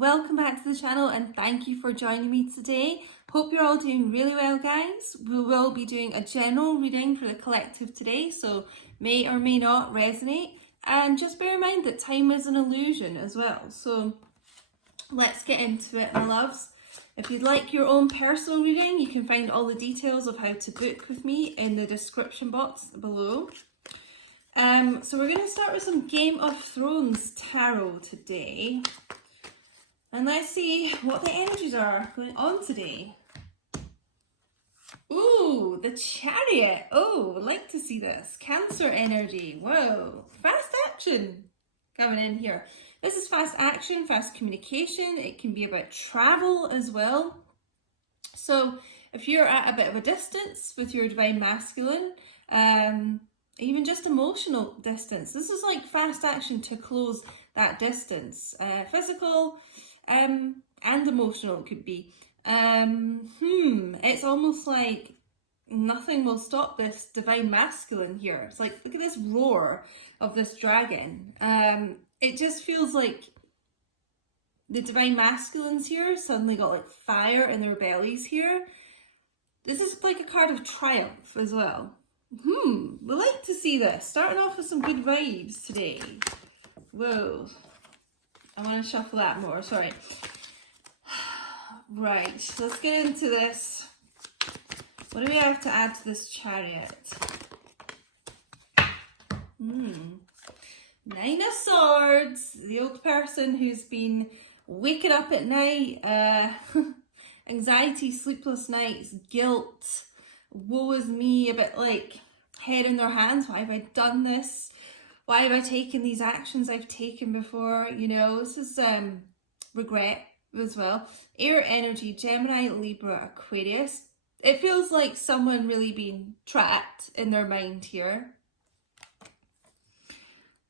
welcome back to the channel and thank you for joining me today. Hope you're all doing really well, guys. We will be doing a general reading for the collective today, so may or may not resonate, and just bear in mind that time is an illusion as well. So let's get into it, my loves. If you'd like your own personal reading, you can find all the details of how to book with me in the description box below. So we're going to start with some Game of Thrones tarot today. And let's see what the energies are going on today. Ooh, the Chariot. Oh, I'd like to see this. Cancer energy. Whoa. Fast action coming in here. This is fast action, fast communication. It can be about travel as well. So if you're at a bit of a distance with your divine masculine, even just emotional distance, this is like fast action to close that distance. Physical and emotional it could be. It's almost like nothing will stop this divine masculine here. It's like, look at this roar of this dragon. It just feels like the divine masculines here suddenly got like fire in their bellies here. This is like a card of triumph as well. We like to see this. Starting off with some good vibes today. Whoa. I want to shuffle that more, sorry. Right, let's get into this. What do we have to add to this Chariot? Nine of Swords. The old person who's been waking up at night. Anxiety, sleepless nights, guilt. Woe is me, a bit like head in their hands. Why have I done this? Why have I taken these actions I've taken before? You know, this is regret as well. Air energy, Gemini, Libra, Aquarius. It feels like someone really being trapped in their mind here.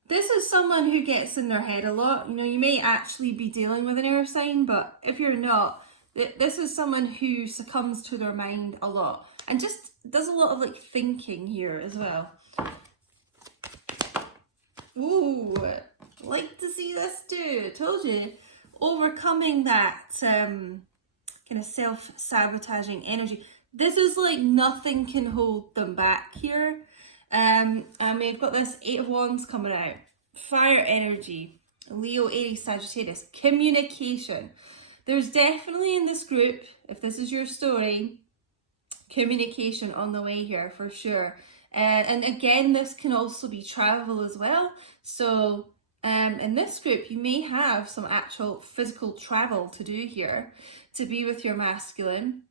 This is someone who gets in their head a lot. You know, you may actually be dealing with an air sign, but if you're not, this is someone who succumbs to their mind a lot and just does a lot of like thinking here as well. Ooh, like to see this too. I told you, overcoming that kind of self-sabotaging energy. This is like nothing can hold them back here. And we've got this Eight of Wands coming out. Fire energy, Leo, Aries, Sagittarius, communication. There's definitely in this group, if this is your story, communication on the way here for sure. And again, this can also be travel as well. So in this group, you may have some actual physical travel to do here to be with your masculine.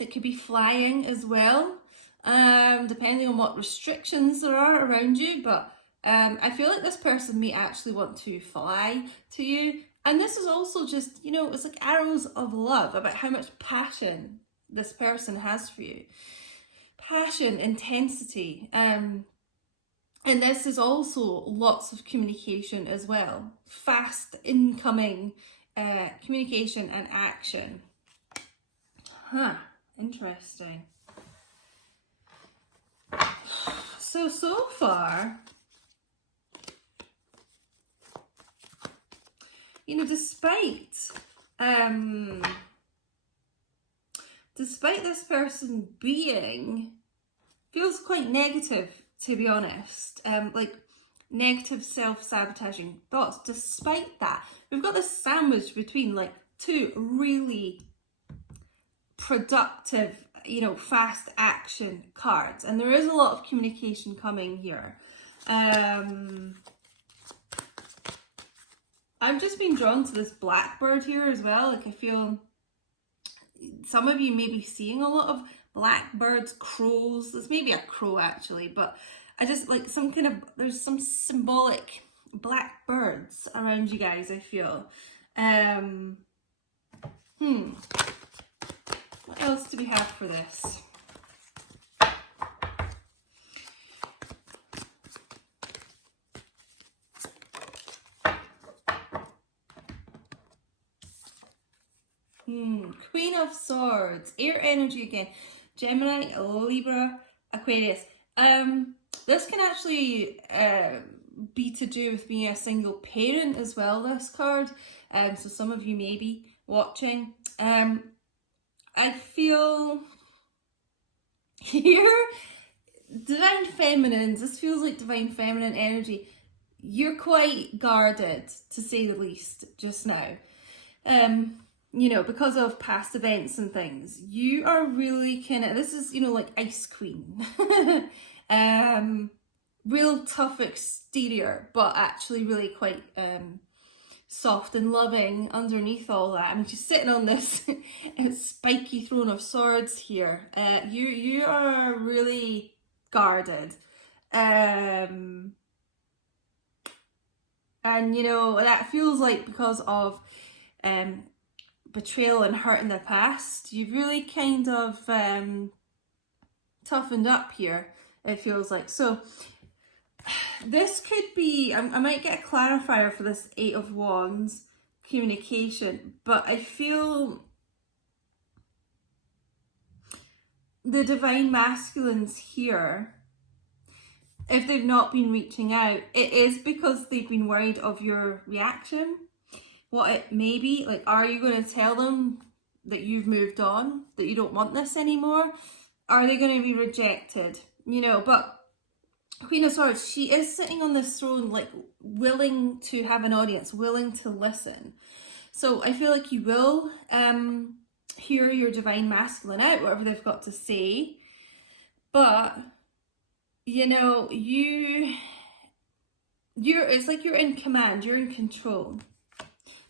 It could be flying as well, depending on what restrictions there are around you. But I feel like this person may actually want to fly to you. And this is also just, you know, it's like arrows of love about how much passion this person has for you. Passion, intensity. And this is also lots of communication as well. Fast incoming communication and action. Interesting. So far, you know, despite this person being, feels quite negative, to be honest, like negative self-sabotaging thoughts, despite that, we've got this sandwich between like two really productive, you know, fast action cards, and there is a lot of communication coming here. I've just been drawn to this blackbird here as well. Like, I feel some of you may be seeing a lot of blackbirds, crows. This may be a crow actually, but I just like some kind of, there's some symbolic blackbirds around you guys, I feel. What else do we have for this? Queen of Swords, air energy again, Gemini, Libra, Aquarius. This can actually be to do with being a single parent as well, this card. So some of you may be watching. I feel here, divine feminines, this feels like divine feminine energy. You're quite guarded, to say the least, just now. You know, because of past events and things. You are really kind of, this is, you know, like Ice Queen. Real tough exterior, but actually really quite soft and loving underneath all that. I mean, she's sitting on this spiky throne of swords here. You are really guarded. And, you know, that feels like because of betrayal and hurt in the past, you've really kind of toughened up here, it feels like. So this could be, I might get a clarifier for this Eight of Wands communication, but I feel the divine masculines here, if they've not been reaching out, it is because they've been worried of your reaction. What it may be, like, are you going to tell them that you've moved on, that you don't want this anymore? Are they going to be rejected? You know, but Queen of Swords, she is sitting on this throne, like, willing to have an audience, willing to listen. So I feel like you will hear your divine masculine out, whatever they've got to say. But, you know, it's like you're in command, you're in control.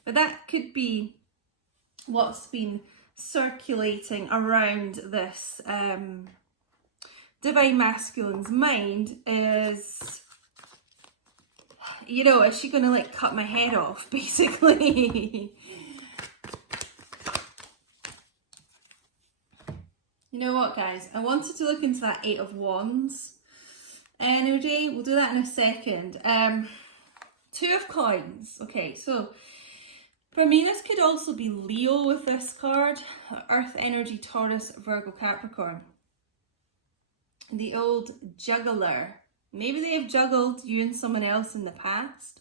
But that could be what's been circulating around this divine masculine's mind is, you know, is she going to like cut my head off, basically? You know what, guys? I wanted to look into that Eight of Wands energy. We'll do that in a second. Two of Coins. Okay, so for me, this could also be Leo with this card. Earth energy, Taurus, Virgo, Capricorn. The old juggler. Maybe they have juggled you and someone else in the past.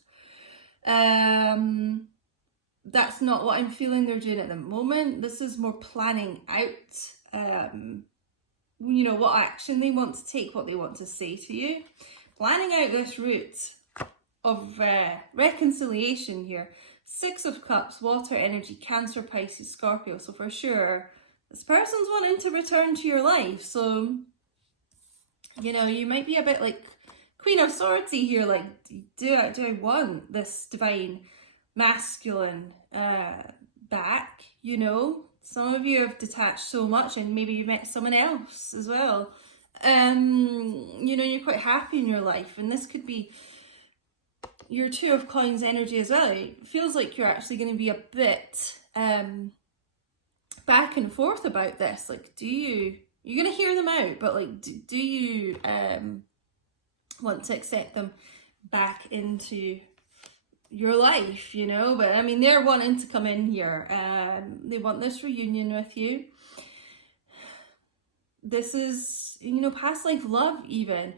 That's not what I'm feeling they're doing at the moment. This is more planning out, you know, what action they want to take, what they want to say to you. Planning out this route of reconciliation here. Six of Cups, water energy, Cancer, Pisces, Scorpio. So for sure, this person's wanting to return to your life. So, you know, you might be a bit like Queen of Swordsy here. Like, do I want this divine masculine back? You know, some of you have detached so much, and maybe you met someone else as well. You know, you're quite happy in your life, and this could be your Two of Coins energy as well. It feels like you're actually going to be a bit back and forth about this. Like, you're going to hear them out, but like, do you want to accept them back into your life, you know? But I mean, they're wanting to come in here. They want this reunion with you. This is, you know, past life love even.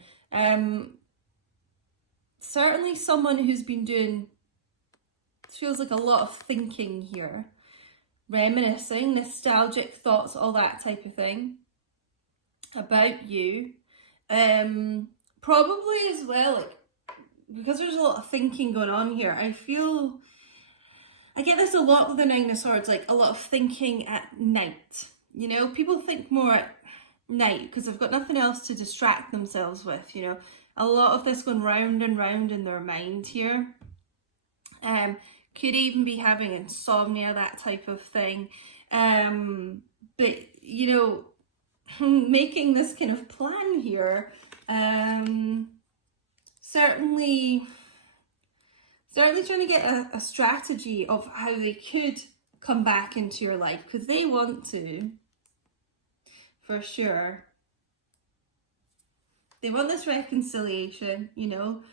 Certainly someone who's been doing, feels like a lot of thinking here. Reminiscing, nostalgic thoughts, all that type of thing about you. Probably as well, like, because there's a lot of thinking going on here, I get this a lot with the Nine of Swords, like a lot of thinking at night. You know, people think more at night because they've got nothing else to distract themselves with, you know. A lot of this going round and round in their mind here. Could even be having insomnia, that type of thing. But, you know, making this kind of plan here, certainly trying to get a strategy of how they could come back into your life, because they want to, for sure. They want this reconciliation, you know.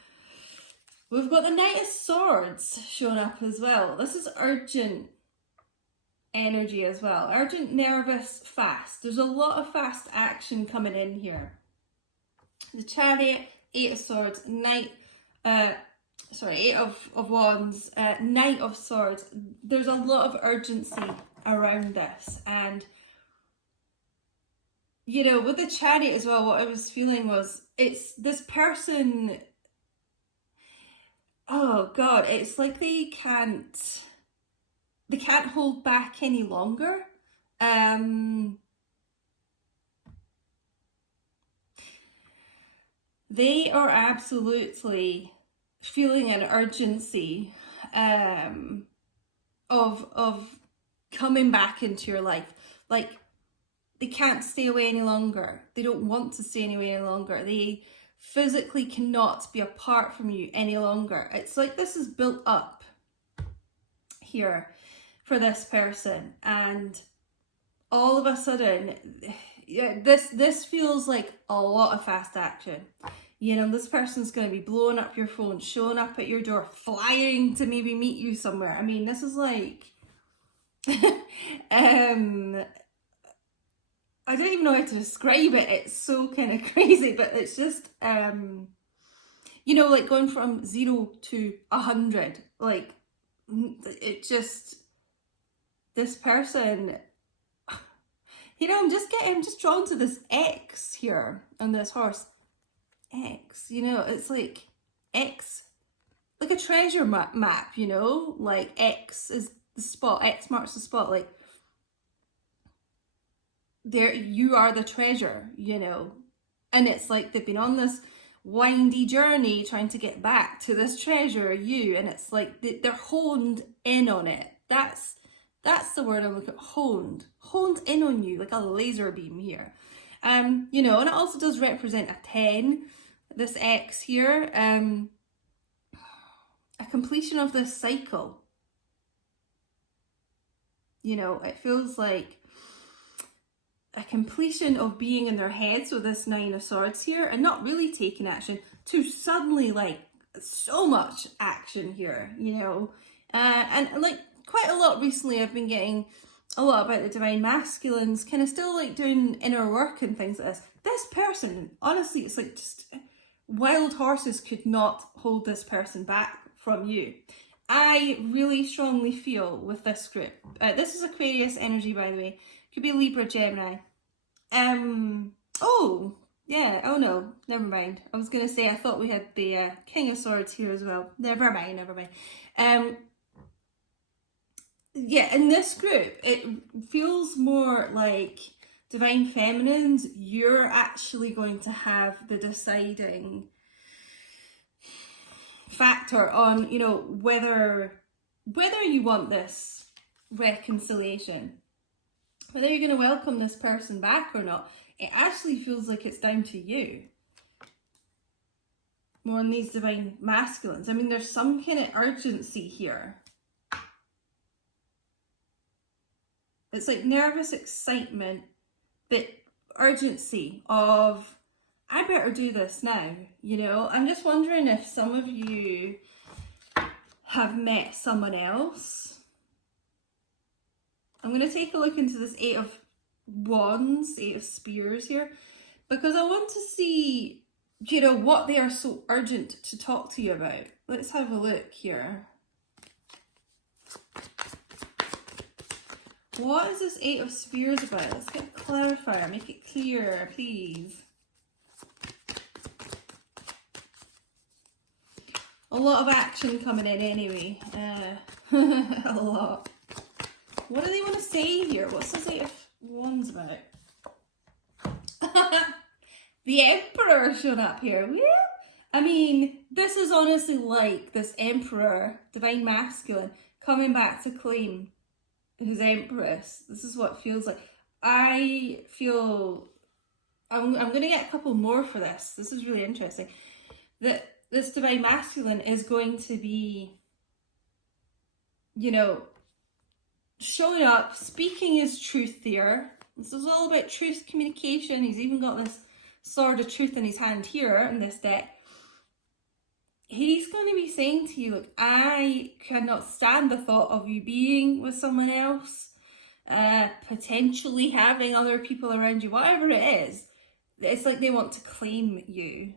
We've got the Knight of Swords showing up as well. This is urgent energy as well. Urgent, nervous, fast. There's a lot of fast action coming in here. The Chariot, Eight of Swords, Knight sorry, Eight of Wands, Knight of Swords. There's a lot of urgency around this, and you know, with the Chariot as well, what I was feeling was, it's this person, oh god, it's like they can't hold back any longer. They are absolutely feeling an urgency of coming back into your life. Like, they can't stay away any longer. They don't want to stay away any longer. They physically cannot be apart from you any longer. It's like this is built up here for this person, and all of a sudden, yeah, this feels like a lot of fast action. You know, this person's going to be blowing up your phone, showing up at your door, flying to maybe meet you somewhere. I mean, this is like I don't even know how to describe it. It's so kind of crazy, but it's just you know, like going from 0 to 100. Like, it just, this person, you know, I'm just drawn to this X here on this horse. X, you know, it's like X, like a treasure map, you know, like X is the spot, X marks the spot, like there, you are the treasure, you know, and it's like they've been on this windy journey trying to get back to this treasure, you, and it's like they're honed in on it. That's the word I'm looking at, honed in on you, like a laser beam here. You know, and it also does represent a 10, this X here, a completion of this cycle. You know, it feels like a completion of being in their heads with this 9 of Swords here and not really taking action, to suddenly like so much action here, you know. And like quite a lot recently I've been getting a lot about the divine masculines, kind of still like doing inner work and things like this. This person, honestly, it's like just wild horses could not hold this person back from you. I really strongly feel with this group. This is Aquarius energy, by the way. Could be Libra, Gemini. Oh, yeah. Oh, no. Never mind. I was going to say I thought we had the King of Swords here as well. Never mind. Yeah, in this group, it feels more like divine feminines, you're actually going to have the deciding factor on, you know, whether you want this reconciliation, whether you're going to welcome this person back or not. It actually feels like it's down to you more on these divine masculines. I mean, there's some kind of urgency here. It's like nervous excitement, but urgency of, I better do this now, you know. I'm just wondering if some of you have met someone else. I'm going to take a look into this 8 of Wands, 8 of Spears here, because I want to see, you know, what they are so urgent to talk to you about. Let's have a look here. What is this 8 of Spears about? Let's get a clarifier, make it clear, please. A lot of action coming in anyway. A lot. What do they want to say here? What's this 8 of Wands about? The Emperor showing up here. Woo! I mean, this is honestly like this Emperor, divine masculine, coming back to claim his Empress. This is what it feels like. I feel, I'm going to get a couple more for this. This is really interesting. That this divine masculine is going to be, you know, showing up, speaking his truth here. This is all about truth communication. He's even got this sword of truth in his hand here in this deck. He's going to be saying to you, look, I cannot stand the thought of you being with someone else, potentially having other people around you, whatever it is. It's like they want to claim you.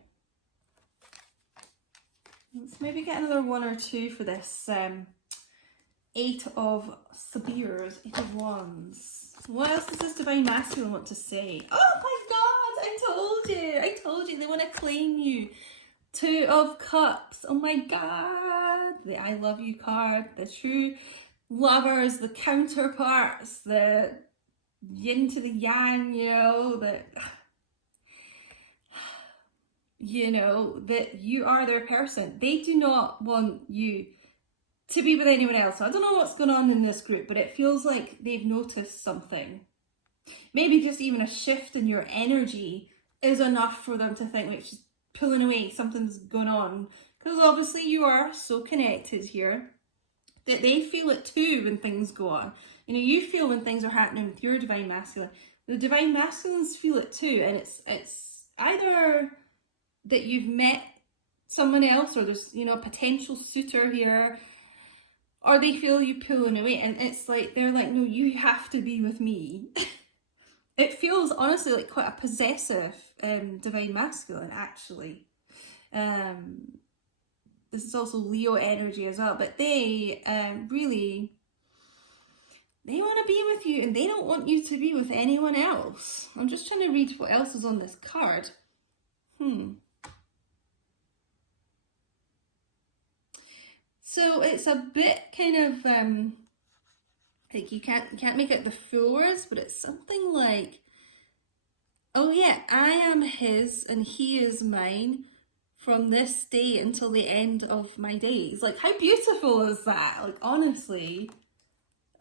Let's maybe get another one or two for this 8 of spears, 8 of wands. What else does this divine masculine want to say? Oh my god, I told you, they want to claim you. 2 of cups, oh my god, the I love you card, the true lovers, the counterparts, the yin to the yang, that you are their person. They do not want you to be with anyone else. So I don't know what's going on in this group, but it feels like they've noticed something. Maybe just even a shift in your energy is enough for them to think, like, she's pulling away, something's going on. Because obviously you are so connected here that they feel it too when things go on. You feel when things are happening with your divine masculine. The divine masculines feel it too, and it's either that you've met someone else, or there's a potential suitor here, or they feel you pulling away, and it's like they're like, no, you have to be with me. It feels honestly like quite a possessive divine masculine, actually. This is also Leo energy as well, but they really, they want to be with you, and they don't want you to be with anyone else. I'm just trying to read what else is on this card. So it's a bit kind of like you can't make out the full words, but it's something like, oh yeah, I am his and he is mine from this day until the end of my days. Like, how beautiful is that? Like, honestly,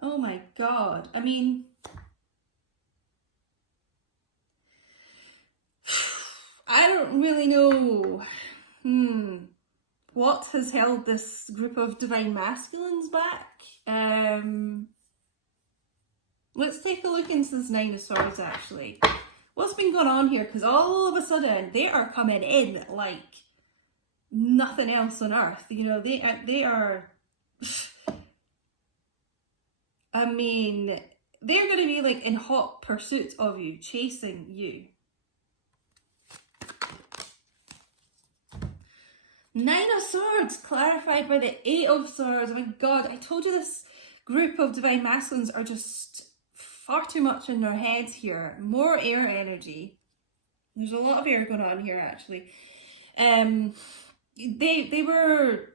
oh my god. I mean, I don't really know what has held this group of divine masculines back. Let's take a look into this 9 of Swords, actually. What's been going on here? Because all of a sudden, they are coming in like nothing else on earth. They are... I mean, they're going to be like in hot pursuit of you, chasing you. 9 of Swords, clarified by the 8 of Swords. Oh my god, I told you this group of divine masculines are just far too much in their heads here. More air energy. There's a lot of air going on here, actually. They were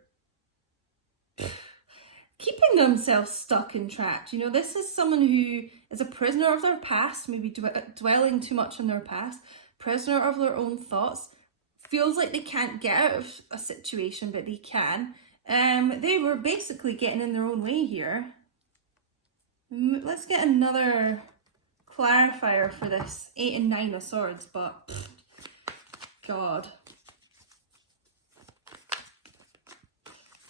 keeping themselves stuck and trapped. This is someone who is a prisoner of their past, maybe dwelling too much on their past, prisoner of their own thoughts. Feels like they can't get out of a situation, but they can. They were basically getting in their own way here. Let's get another clarifier for this 8 and 9 of Swords, but god.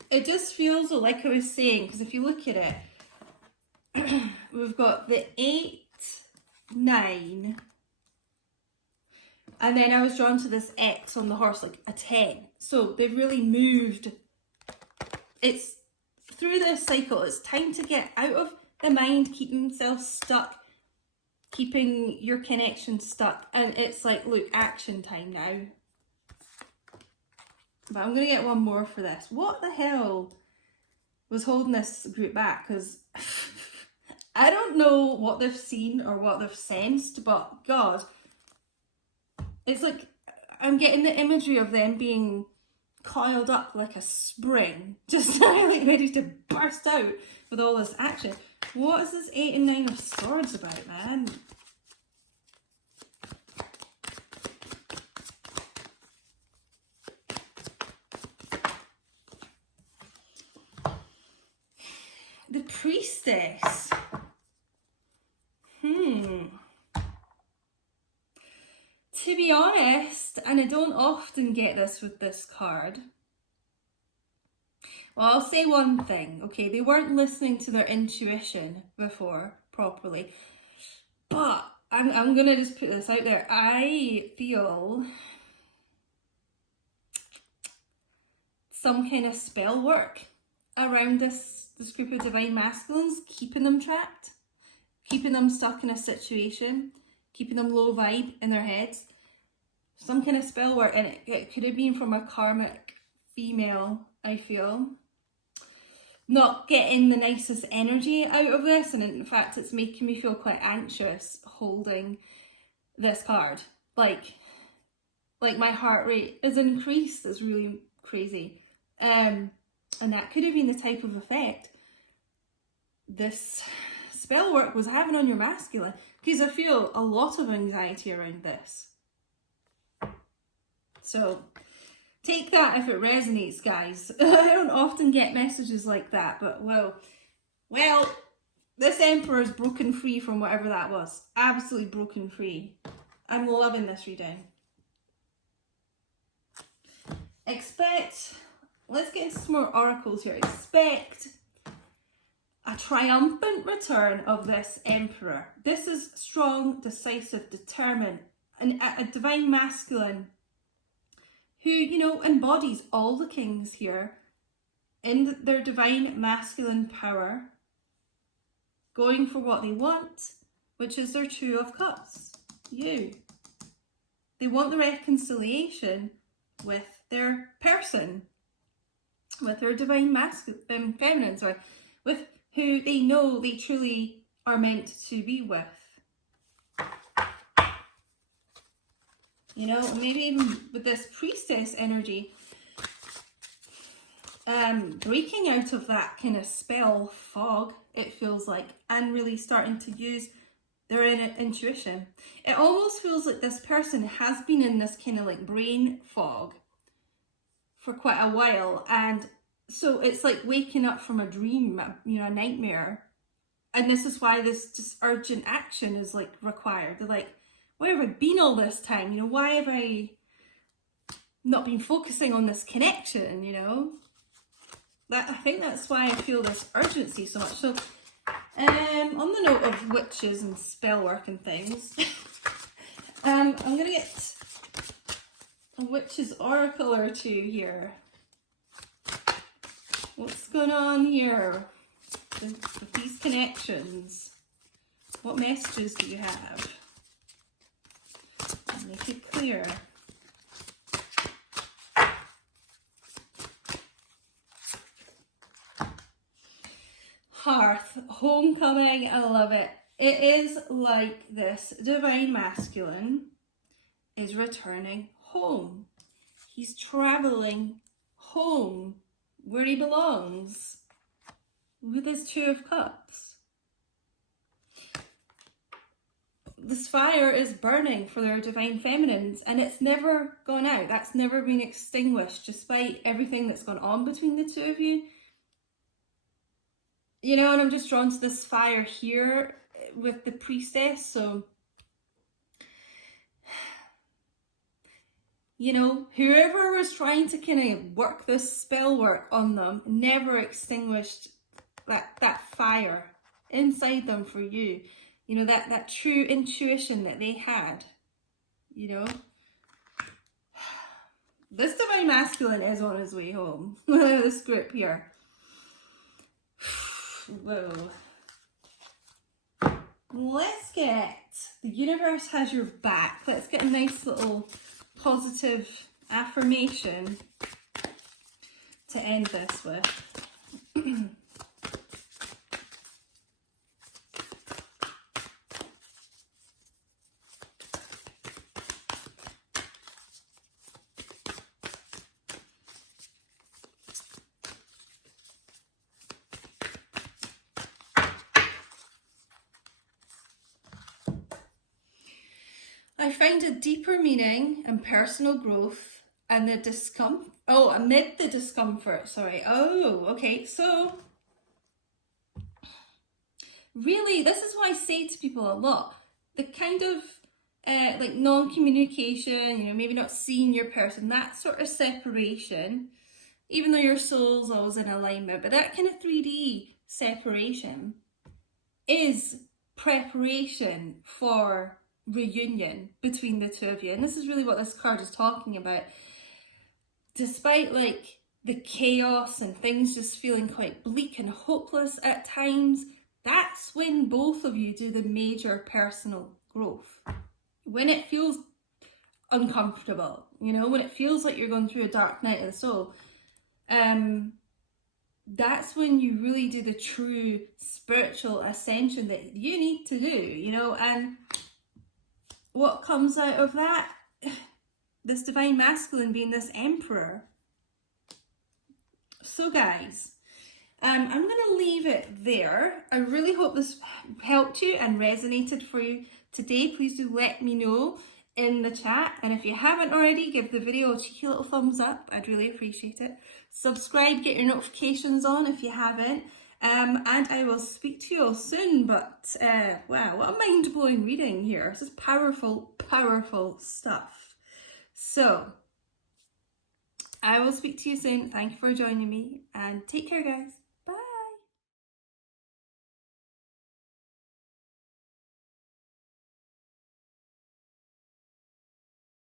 It just feels like I was saying, because if you look at it, we've got the 8, 9, and then I was drawn to this X on the horse, like a 10. So they've really moved. It's through this cycle. It's time to get out of the mind, keeping themselves stuck, keeping your connection stuck. And it's like, look, action time now. But I'm going to get one more for this. What the hell was holding this group back? Because I don't know what they've seen or what they've sensed, but god, it's like I'm getting the imagery of them being coiled up like a spring, just like ready to burst out with all this action. What is this 8 and 9 of Swords about, man? The Priestess. To be honest, and I don't often get this with this card, well, I'll say one thing, okay? They weren't listening to their intuition before properly, but I'm going to just put this out there. I feel some kind of spell work around this group of divine masculines, keeping them trapped, keeping them stuck in a situation, keeping them low vibe in their heads. Some kind of spell work, and it could have been from a karmic female, I feel. Not getting the nicest energy out of this, and in fact it's making me feel quite anxious holding this card. Like my heart rate is increased. It's really crazy. And that could have been the type of effect this spell work was having on your masculine, because I feel a lot of anxiety around this. So take that if it resonates, guys. I don't often get messages like that, but well, this Emperor's broken free from whatever that was. Absolutely broken free. I'm loving this reading. Let's get into some more oracles here. Expect a triumphant return of this Emperor. This is strong, decisive, determined, and a divine masculine who, you know, embodies all the kings here in their divine masculine power, going for what they want, which is their Two of Cups, you. They want the reconciliation with their person, with their divine masculine, feminine, sorry, with who they know they truly are meant to be with. You know, maybe even with this priestess energy, breaking out of that kind of spell fog, it feels like, and really starting to use their intuition. It almost feels like this person has been in this kind of like brain fog for quite a while, and so it's like waking up from a dream, you know, a nightmare, and this is why this just urgent action is like required. They're like, where have I been all this time? You know, why have I not been focusing on this connection, you know? I think that's why I feel this urgency so much. So, on the note of witches and spell work and things, I'm going to get a witch's oracle or two here. What's going on here with these connections? What messages do you have? Make it clear. Hearth, homecoming, I love it. It is like this divine masculine is returning home. He's traveling home where he belongs with his Two of Cups. This fire is burning for their divine feminines, and it's never gone out. That's never been extinguished, despite everything that's gone on between the two of you. You know, and I'm just drawn to this fire here with the priestess. So, you know, whoever was trying to kind of work this spell work on them never extinguished that fire inside them for you. You know, that true intuition that they had, you know. This divine masculine is on his way home. This group here. Whoa. Let's get, the universe has your back. Let's get a nice little positive affirmation to end this with. I find a deeper meaning and personal growth and the discomfort. Oh, amid the discomfort, sorry. Oh, okay. So, really, this is what I say to people a lot. The kind of like non-communication, you know, maybe not seeing your person, that sort of separation, even though your soul's always in alignment, but that kind of 3D separation is preparation for reunion between the two of you. And this is really what this card is talking about. Despite like the chaos and things just feeling quite bleak and hopeless at times, that's when both of you do the major personal growth. When it feels uncomfortable, you know, when it feels like you're going through a dark night of the soul, that's when you really do the true spiritual ascension that you need to do, you know. And what comes out of that? This divine masculine being this emperor. So guys, I'm going to leave it there. I really hope this helped you and resonated for you today. Please do let me know in the chat. And if you haven't already, give the video a cheeky little thumbs up. I'd really appreciate it. Subscribe, get your notifications on if you haven't. And I will speak to you all soon. But wow, what a mind-blowing reading here. This is powerful, powerful stuff. So I will speak to you soon. Thank you for joining me and take care, guys.